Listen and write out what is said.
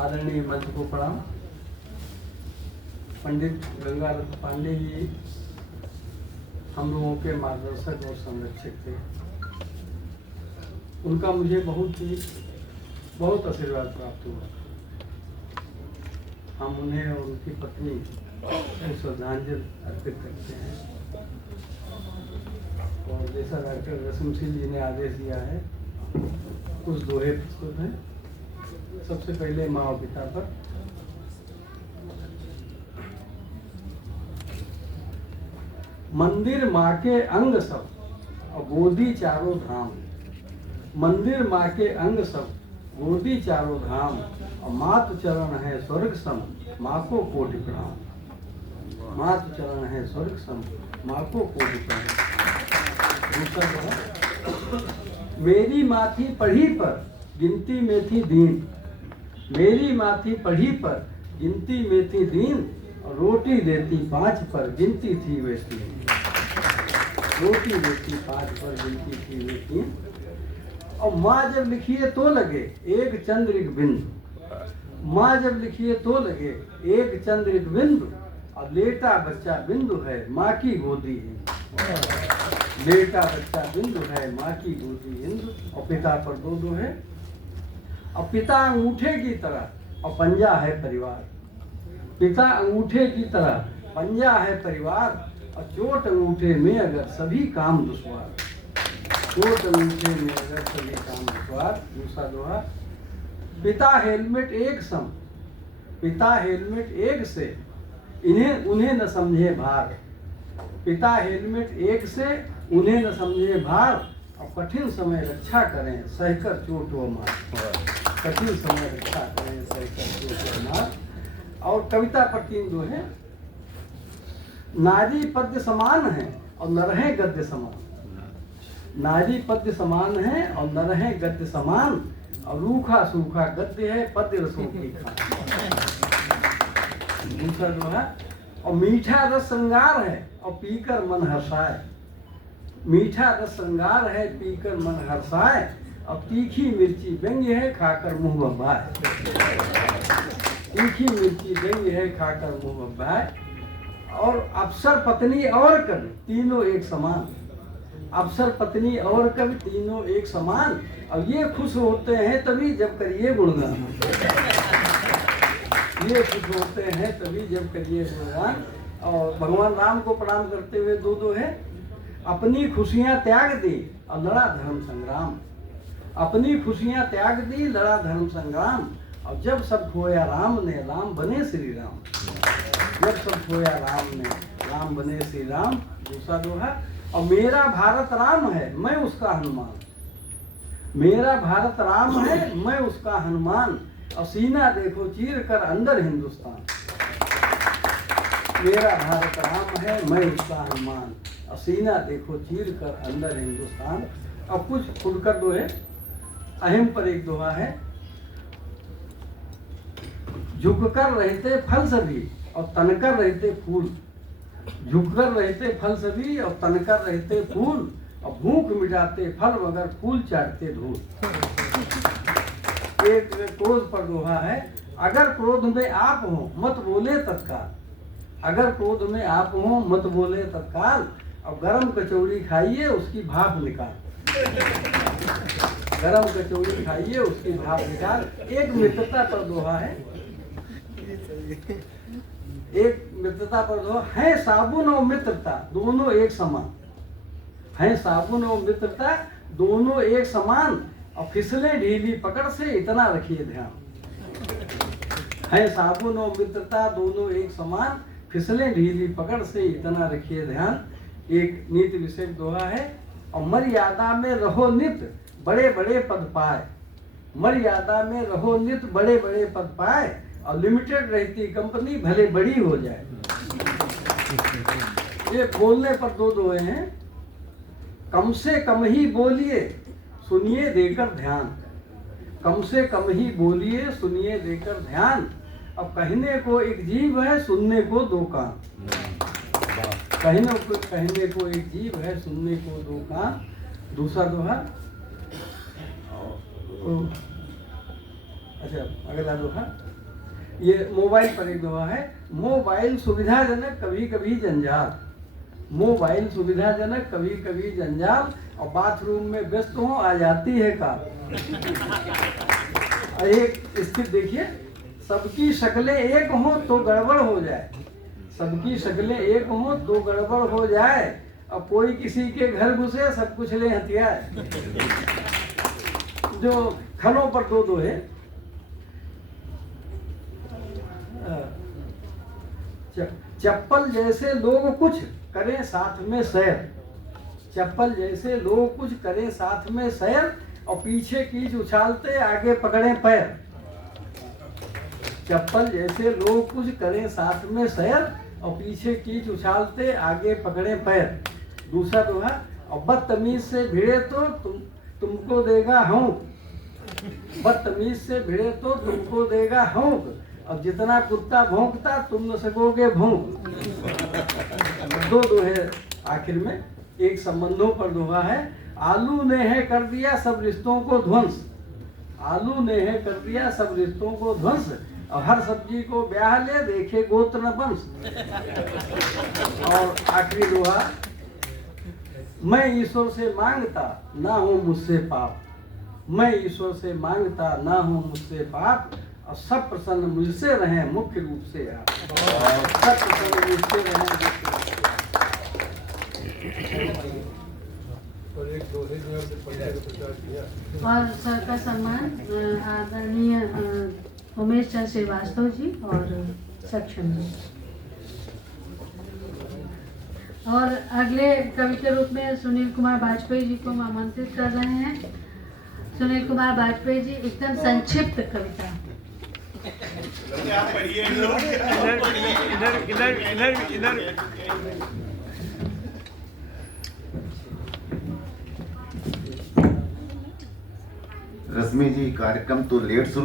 आदरणीय मंच को प्रणाम। पंडित गंगारत्न पांडे जी हम लोगों के मार्गदर्शक और संरक्षक थे। उनका मुझे बहुत आशीर्वाद प्राप्त हुआ। हम उन्हें और उनकी पत्नी को श्रद्धांजलि अर्पित करते हैं। और जैसा डॉक्टर रसूलशील जी ने आदेश दिया है, कुछ दोहे प्रस्तुत हैं। सबसे पहले माँ और पिता पर। मंदिर माँ के अंग सब और गोदी चारों धाम। मंदिर माँ के अंग सब गोदी चारों धाम और मातु चरण है स्वर्ग सम, माँ को कोटि प्रणाम। मातु चरण है स्वर्ग सम, माँ को कोटि प्रणाम। मेरी माँ थी पढ़ी पर गिनती में थी दीन। मेरी माँ थी पढ़ी पर गिनती में थी दीन और रोटी देती 5 पर गिनती थी वे 3। रोटी देती 5 पर गिनती थी वे 3। और माँ जब लिखिए तो लगे एक चंद्रिक बिंदु। माँ जब लिखिए तो लगे एक चंद्रिक बिंदु और लेटा बच्चा बिंदु है माँ की गोदी है। लेटा बच्चा बिंदु है माँ की गोदी बिंदु। और पिता पर 2 है। और पिता अंगूठे की तरह और पंजा है परिवार। पिता अंगूठे की तरह पंजा है परिवार और चोट अंगूठे में अगर सभी काम दुश्वार। चोट अंगूठे में अगर सभी काम दुश्वार। दूसरा दोहा। पिता हेलमेट एक सम, पिता हेलमेट एक से उन्हें न समझे भार। पिता हेलमेट एक से उन्हें न समझे भार और कठिन समय रक्षा करें सहकर चोट व मार। कठिन समय रक्षा करें सहकर चोट व मार। और कविता पर 3 दोहे। नारी पद्य समान है और नर है गद्य समान। नारी पद्य समान है और नर है गद्य समान और रूखा सूखा गद्य है पद्य रसों की खान। दूसरा दोहा। और मीठा रस श्रृंगार है और पीकर मन हर्षाए। मीठा रस श्रृंगार है पीकर मन हर्षाए और तीखी मिर्ची व्यंग्य है खाकर मुंह बब्बाए। तीखी मिर्ची व्यंग्य है खाकर मुंह बब्बाए। और अफसर पत्नी और कवि तीनों एक समान। अफसर पत्नी और कवि तीनों एक समान और ये खुश होते हैं तभी जब करिए गुणगान। ये खुश होते हैं तभी जब करिए गुणगान। और भगवान राम को प्रणाम करते हुए 2 दोहे। अपनी खुशियां त्याग दी और लड़ा धर्म संग्राम। अपनी खुशियां त्याग दी लड़ा धर्म संग्राम और जब सब खोया राम ने राम बने श्री राम। जब सब खोया राम ने राम बने श्री राम। दूसरा दोहा। और मेरा भारत राम है मैं उसका हनुमान। मेरा भारत राम है मैं उसका हनुमान और सीना देखो चीर कर अंदर हिंदुस्तान। मेरा भारत राम है मैं उसका हनुमान और सीना देखो चीर कर अंदर हिंदुस्तान। और कुछ खुलकर दोहे। अहिम पर 1 दोहा है। झुककर रहते फल सभी और तनकर रहते फूल। झुककर रहते फल सभी और तनकर रहते फूल और भूख मिटाते फल मगर फूल चाटते धूल। एक क्रोध पर दोहा है। अगर क्रोध में आप हो मत बोले तत्काल। अगर क्रोध में आप हो मत बोले तत्काल और गरम कचौड़ी खाइए उसकी भाप निकाल। गरम कचौड़ी खाइए उसकी भाप निकाल। एक मित्रता पर दोहा है। एक मित्रता पर दोहा है। साबुन और मित्रता दोनों एक समान। है साबुन और मित्रता दोनों एक समान और फिसले ढीली पकड़ से इतना रखिए ध्यान। है साबुन और मित्रता दोनों एक समान फिसले ढीली पकड़ से इतना रखिए ध्यान। एक नीति विषय दोहा है। और मर्यादा में रहो नित बड़े बड़े पद पाए। मर्यादा में रहो नित बड़े बड़े पद पाए और लिमिटेड रहती कंपनी भले बड़ी हो जाए। ये बोलने पर 2 दोहे हैं। कम से कम ही बोलिए सुनिए देकर ध्यान। कम से कम ही बोलिए सुनिए देकर ध्यान। अब कहने को एक जीव है सुनने को 2 कान। कहने को एक जीव है सुनने को 2 कान। दूसरा दोहा। अच्छा अगला दोहा, ये मोबाइल पर एक दोहा है। मोबाइल सुविधाजनक कभी कभी जंजाल, मोबाइल सुविधाजनक कभी कभी जंजाल, और बाथरूम में व्यस्त हो आ जाती है कार। एक स्थिति देखिए, सबकी शक्लें एक हो तो गड़बड़ हो जाए, सबकी शक्लें एक हो तो गड़बड़ हो जाए, और कोई किसी के घर घुसे सब कुछ ले हथियार। जो खलों पर दो दोहे, चप्पल जैसे लोग कुछ करें साथ में सैर, चप्पल जैसे लोग कुछ करें साथ में सैर, और पीछे कीच उछालते आगे पकड़े पैर। चप्पल जैसे लोग कुछ करें साथ में सैर, और पीछे कीच उछालते आगे पकड़े पैर। दूसरा दोहा, और बदतमीज से भिड़े तो तुमको देगा हौंक, बदतमीज से भिड़े तो तुमको देगा हौंक, अब जितना कुत्ता भौंकता तुम न सकोगे भौंक। दो दोहे आखिर में। एक संबंधों पर दोहा है, आलू ने है कर दिया सब रिश्तों को ध्वंस, आलू ने है कर दिया सब रिश्तों को ध्वंस, और हर सब्जी को ब्याह ले देखे गोत्र न वंश। और आखिरी दोहा, मैं ईश्वर से मांगता ना हो मुझसे पाप, मैं ईश्वर से मांगता ना हो मुझसे पाप, और सब प्रसन्न मुझसे रहे मुख्य रूप से आप, सब प्रसन्न मुझसे रहे मुख्य रूप से। और सर का सम्मान आदरणीय उमेश चंद्र श्रीवास्तव जी और सक्षम जी। और अगले कवि के रूप में सुनील कुमार वाजपेयी जी को हम आमंत्रित कर रहे हैं। सुनील कुमार वाजपेयी जी, एकदम संक्षिप्त कविता। रश्मि जी, कार्यक्रम तो लेट शुरू